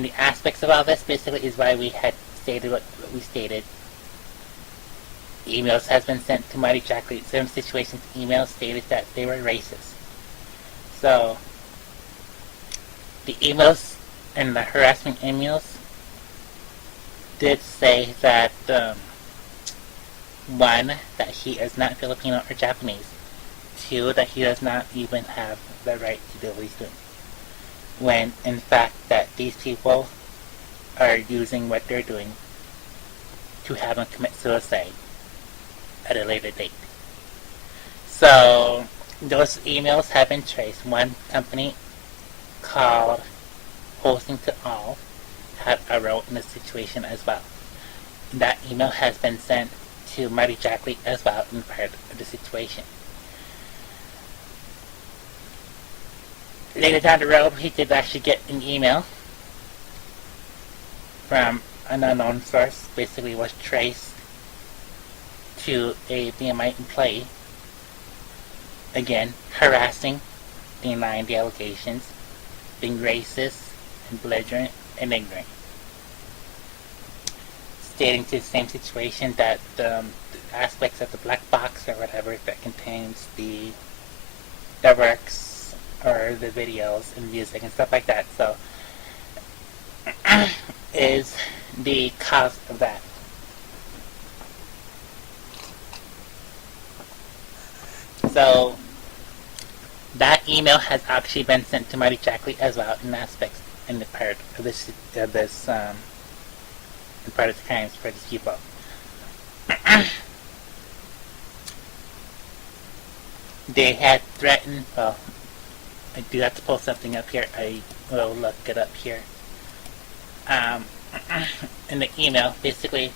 And the aspects of all this basically is why we had stated what we stated. Emails has been sent to Mighty Jackley. Certain situations, emails stated that they were racist. So, the emails and the harassment emails did say that, one, that he is not Filipino or Japanese. Two, that he does not even have the right to do what he's doing. When, in fact, that these people are using what they're doing to have him commit suicide at a later date. So, those emails have been traced. One company called Hosting to All had a role in the situation as well. That email has been sent to Marty Jackley as well in part of the situation. Later down the road, he did actually get an email from an unknown source. Basically was traced to a BMI employee, again harassing, denying the allegations, being racist and belligerent and ignorant, stating to the same situation that the aspects of the black box or whatever that contains the works or the videos and music and stuff like that, so is the cause of that. So that email has actually been sent to Marty Jackley as well in aspects in the part of this in part of the crimes for these people. They had threatened, well, I do have to pull something up here. I will look it up here. In the email, basically,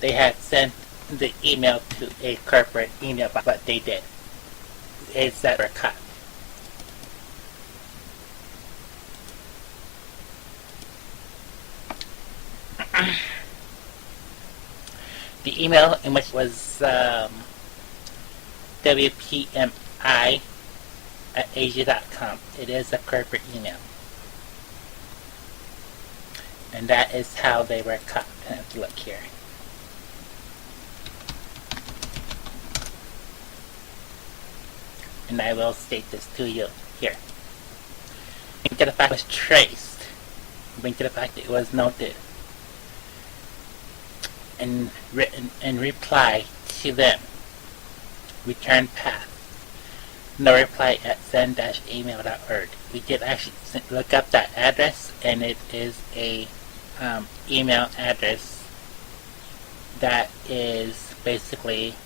they had sent the email to a corporate email, but what they did is that were cut. The email in which was WPMI@asia.com. It is a corporate email. And that is how they were cut. I have to look here. And I will state this to you here. Bring to the fact it was traced. Bring to the fact that it was noted and written in reply to them. Return path. No reply at send-email.org. We did actually look up that address, and it is a email address that is basically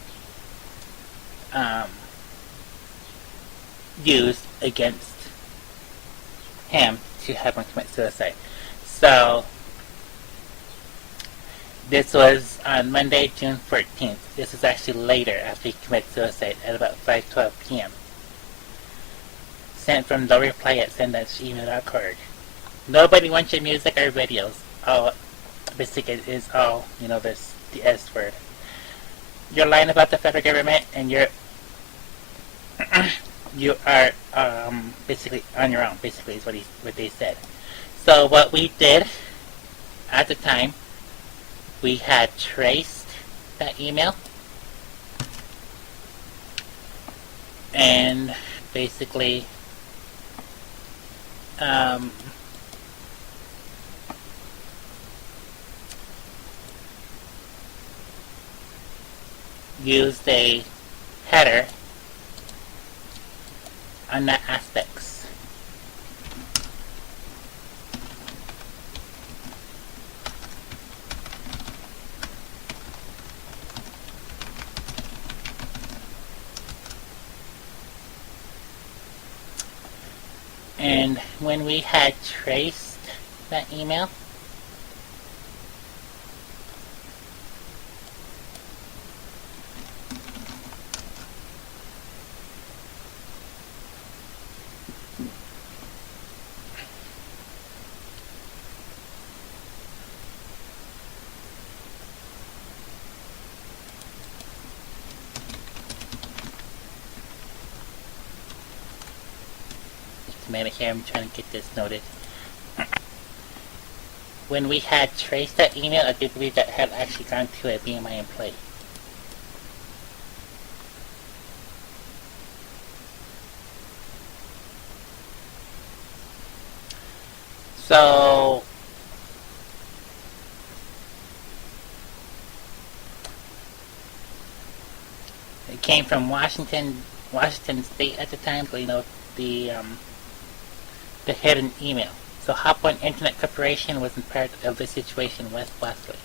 used against him to have him commit suicide. So this was on Monday, June 14th. This is actually later after he committed suicide at about 5:12 p.m. Sent from no reply at send-email.org. Nobody wants your music or videos. Oh, basically it is all, there's the S word. You're lying about the federal government, and you are basically on your own, basically is what they said. So what we did at the time, we had traced that email and basically used a header on the aspects. And when we had traced that email, just a minute here, I'm trying to get this noted. When we had traced that email, I do believe that had actually gone to a BMI employee. So it came from Washington State at the time, so you know the hidden email. So Hop One Internet Corporation wasn't part of the situation with Wesley.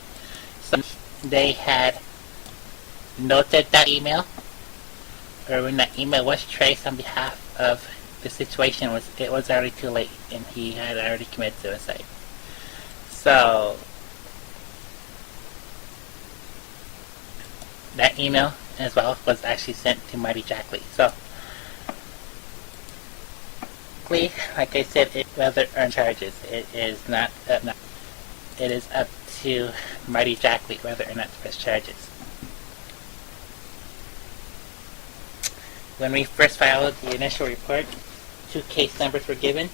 So they had noted that email, or when that email was traced on behalf of the situation, it was already too late, and he had already committed suicide. So that email as well was actually sent to Marty Jackley. So like I said, whether or charges, it is not it is up to Marty Jackley whether or not to press charges. When we first filed the initial report, 2 case numbers were given.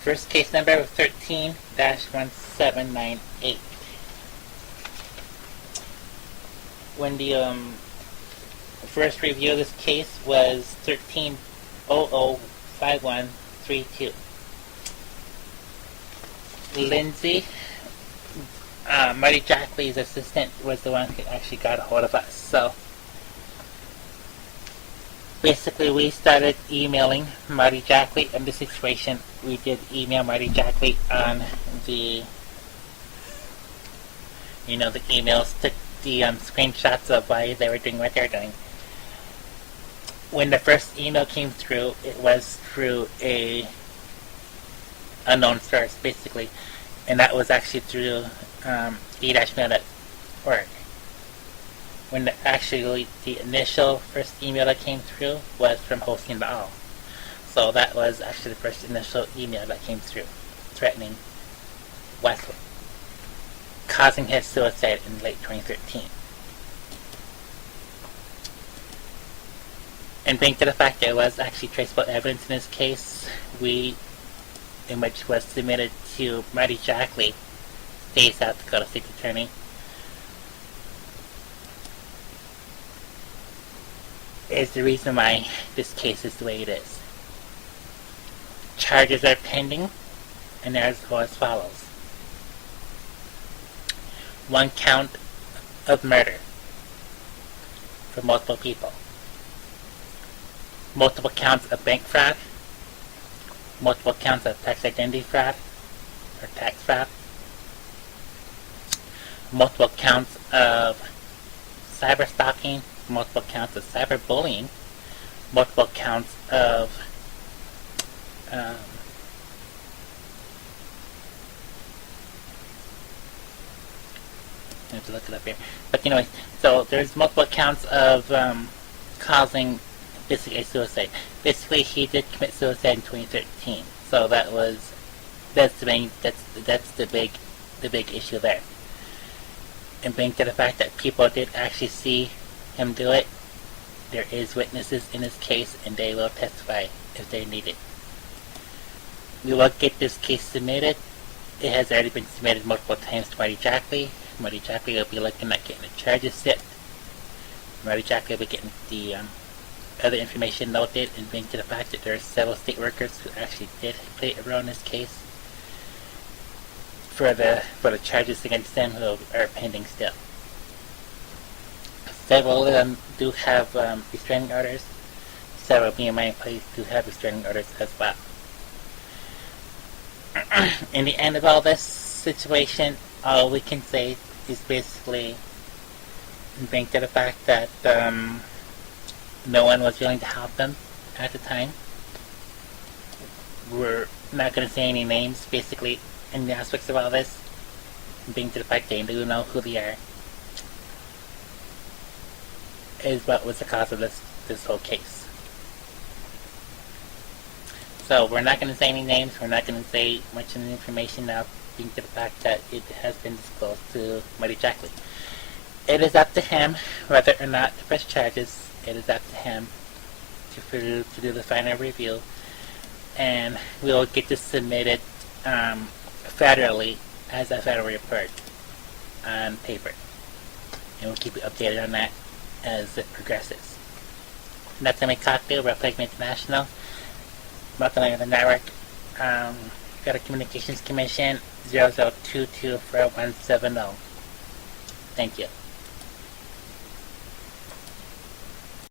First case number was 13-1798. When the first review of this case was 13-005132. Lindsay, Marty Jackley's assistant, was the one who actually got a hold of us. So basically, we started emailing Marty Jackley in this situation. We did email Marty Jackley on the emails, took the screenshots of why they were doing what they're doing. When the first email came through, it was through a unknown source, basically, and that was actually through e-mail.org. When the initial first email that came through was from Hosting the All. So that was actually the first initial email that came through, threatening Wesley, causing his suicide in late 2013. And thanks to the fact that it was actually traceable evidence in this case, in which was submitted to Marty Jackley, state South Dakota State Attorney, is the reason why this case is the way it is. Charges are pending, and they're as follows. 1 count of murder for multiple people. Multiple counts of bank fraud. Multiple counts of tax identity fraud or tax fraud. Multiple counts of cyber stalking. Multiple counts of cyberbullying, multiple counts of I have to look it up here. But anyway, so there's multiple counts of causing basically a suicide. Basically, he did commit suicide in 2013. So that's the big issue there. And being to the fact that people did actually see him do it, there is witnesses in this case, and they will testify if they need it. We will get this case submitted. It has already been submitted multiple times to Marty Jackley. Marty Jackley will be looking at getting the charges set. Marty Jackley will be getting the other information noted, and being to the fact that there are several state workers who actually did play a role in this case for the charges against them who are pending still. Several of them do have restraining orders. Several BMI employees do have restraining orders as well. In the end of all this situation, all we can say is basically bring to the fact that no one was willing to help them at the time. We're not going to say any names, basically, in the aspects of all this, being to the fact they do know who they are, is what was the cause of this whole case. So we're not going to say any names, we're not going to say much of the information now, being to the fact that it has been disclosed to Marty Jackley. It is up to him whether or not to press charges. It is up to him to do the final review, and we'll get this submitted federally as a federal report on paper. And we'll keep you updated on that as it progresses. That's going to be Cocktail, Reflecting International, Multilingual Network, Federal Communications Commission, 00224170. Thank you.